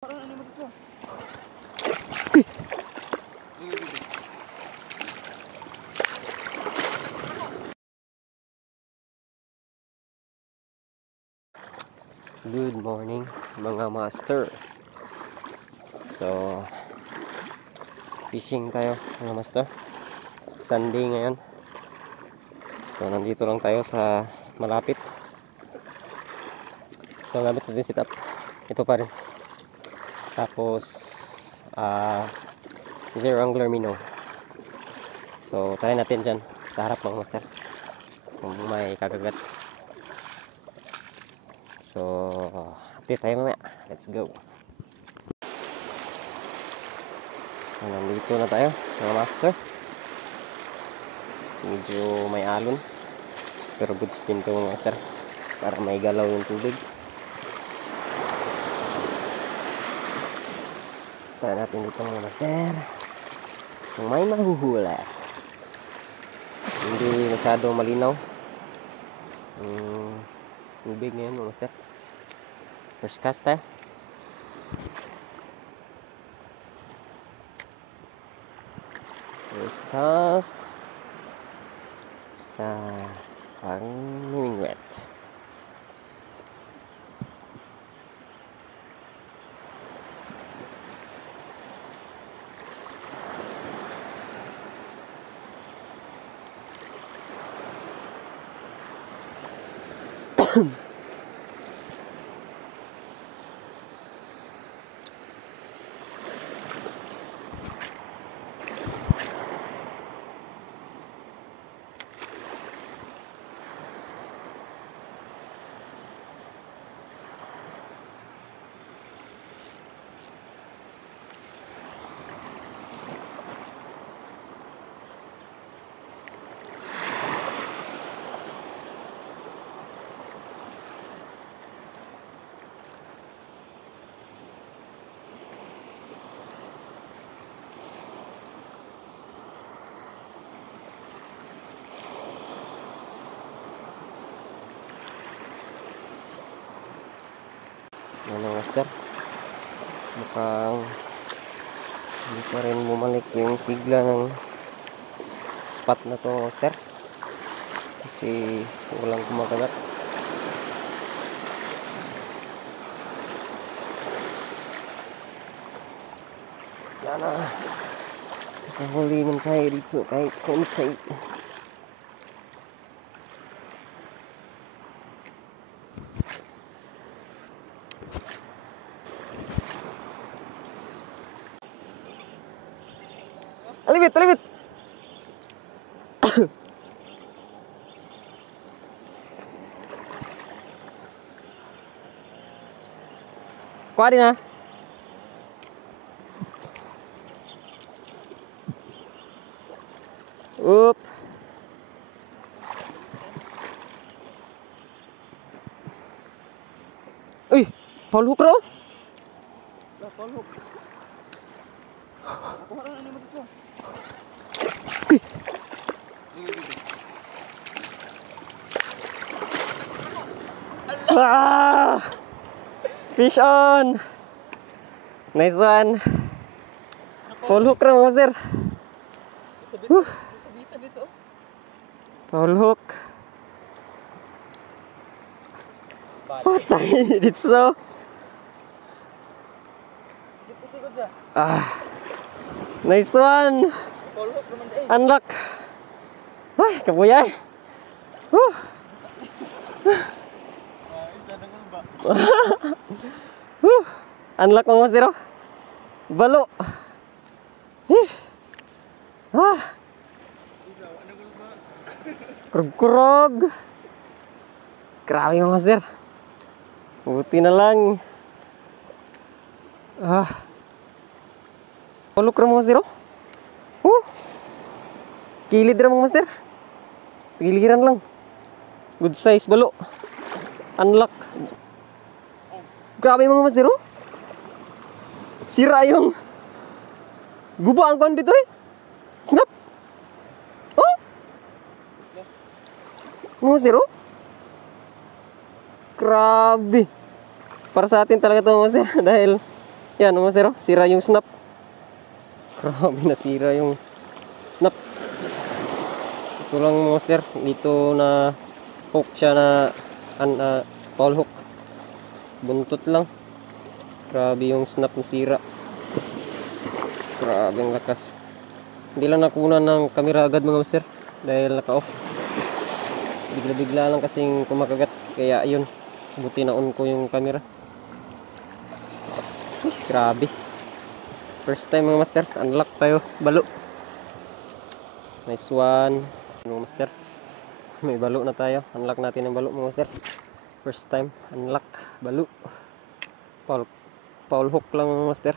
Good morning mga master. So fishing tayo mga master. Sunday ngayon. So nandito lang tayo sa malapit. So gamit natin setup. Ito pa rin. Tapos zero angler minnow. So try natin dyan sa harap mga master kung may kagagat. So update tayo mamaya. Let's go. So nandito na tayo mga master. Medyo may alon, pero good spin to mga master para may galaw yung tubig. Tayo natin dito mga master kung may mahuhula. Hindi masyado malinaw tubig ngayon mga master. First cast tayo. First cast sa pangmimingwet. Ano master, mukhang hindi pa rin bumalik yung sigla ng spot na to master, kasi walang kumakagat. Sana nakahuli naman tayo dito kahit konti. Alibit, alibit. Kuha din ha. Up. Uy, foul hook raw. Foul hook. Ako harang ano mo dito. Ah! Fish on! Nice one! Full hook raw master. Full hook. Patay dito. Nice one! Unlock! Ay, kabuyay! Unlock mga master. Balo! Kurog-kurog! Grabe mga master. Buti na lang. Ulok ra mga master. Kilid ra mga master. Giliran lang. Good size balo. Unlock. Grabe mga master. Sira yung guba ang kon dito eh. Snap. Mga master. Grabe. Para sa atin talaga ito mga master. Dahil Yan mga master, oh, sira yung snap. Grabe, nasira yung snap. Ito lang mga master, dito na hook siya na tall hook. Buntot lang. Grabe yung snap na sira. Grabe ang lakas. Hindi lang nakunan ng camera agad mga master dahil naka-off. Bigla-bigla lang kasing kumakagat. Kaya ayun, buti na on ko yung camera. Uy, grabe. First time mga master, unlock tayo balo. Nice one mga master. May balo na tayo. Unlock natin ang balo mga master. First time unlock balo. Paul hook lang mga master.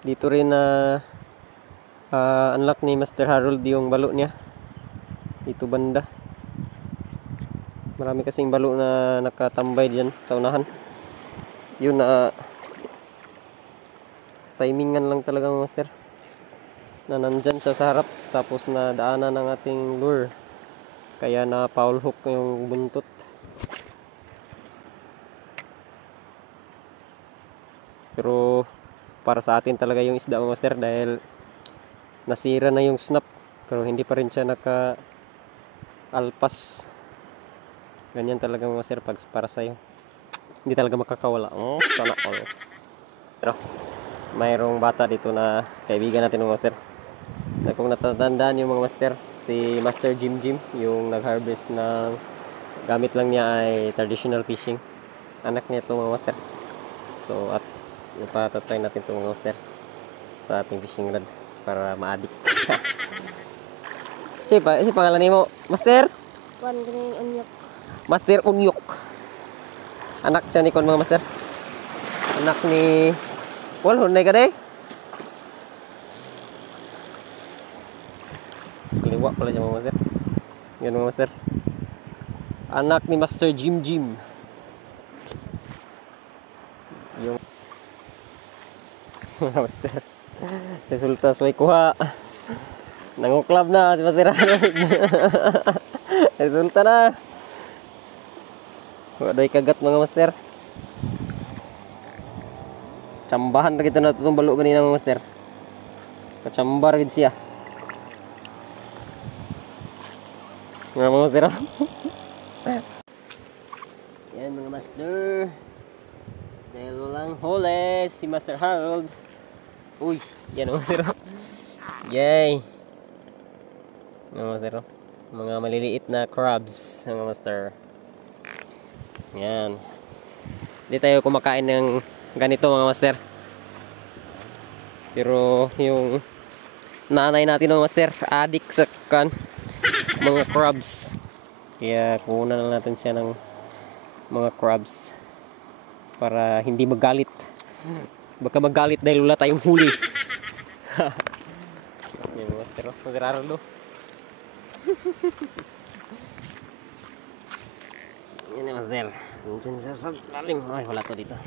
Dito rin na unlock ni Master Harold yung balo niya. Dito banda. Marami kasing balo na nakatambay diyan sa unahan. Yun na timingan lang talaga mga master. Na nandyan siya sa harap tapos na daanan ng ating lure. Kaya na foul hook yung buntot. Pero para sa atin talaga yung isda mga master dahil nasira na yung snap pero hindi pa rin siya naka alpas. Ganyan talaga mga master pag para sa'yo. Hindi talaga makakawala. Oh, sana all. Pero mayroong bata dito na kaibigan natin mga master. Na kung natatandaan yung mga master, si Master Jim Jim, yung nag-harvest ng gamit lang niya ay traditional fishing. Anak niya ito mga master. So at ipatatry natin ito mga master sa ating fishing rod para ma-addict. Si pangalan ni mo, Master? Kuan ganing unyok. Master Unyok. Anak siya ni kon mga master. Anak ni hunay ka day? Kaliwa pala siya mga master. Yan mga master. Anak ni Master Jim Jim. Yung master. Resulta sway kuha. Nanguklab na si Master Harold. Resulta na. Waday kagat mga master. Cambahan na kita na itong balo kanina mga master. Kacambar gid siya. Mga master. Yan mga master. Dahil lang huli si Master Harold. Uy, yan mga master. Yay. Mga master. Mga maliliit na crabs mga master. Yan. Hindi tayo kumakain ng ganito mga master. Pero yung nanay natin mga master, addict sa mga crabs. Kaya kunan na natin siya ng mga crabs para hindi magalit. Baka magalit dahil wala tayong huli. Yan mga master. Magraralo. Yan yung master. Nandiyan sa lalim. Ay, wala to dito.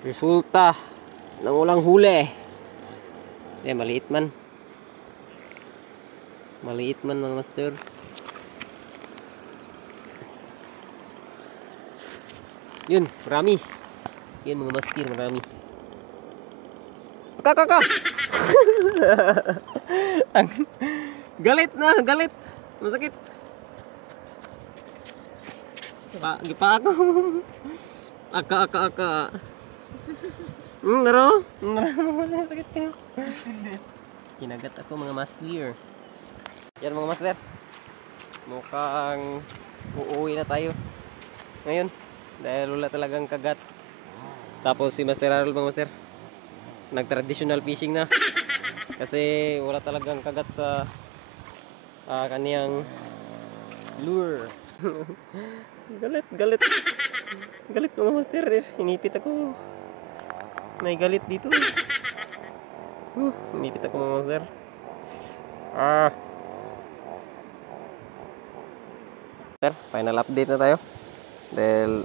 Resulta ng walang huli. Maliit man. Maliit man mga master. Yun, marami. Yan mga master, marami. Kaka! Galit na, galit. Masakit. Gipa ako. Aka. Naro? Sakit kayo. Kinagat ako mga master. Yan mga master. Mukhang uuwi na tayo ngayon. Dahil wala talagang kagat. Tapos si Master Harold mga master, nag-traditional fishing na. Kasi wala talagang kagat sa kaniyang lure. Galit mga master. Inipit ako. May galit dito. Inipit ako mga master. Sir, final update na tayo. Dahil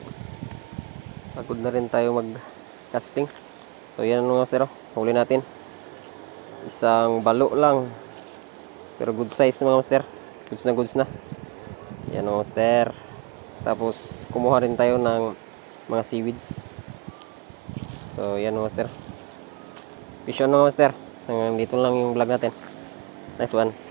pagod na rin tayo mag-casting. So yan mga master, huli natin. Isang balo lang. Pero good size mga master. goods na. Yan mga master. Tapos kumuha rin tayo ng mga seaweeds. So yan mga master. Fish on mga master. Hanggang dito lang yung vlog natin. Nice one.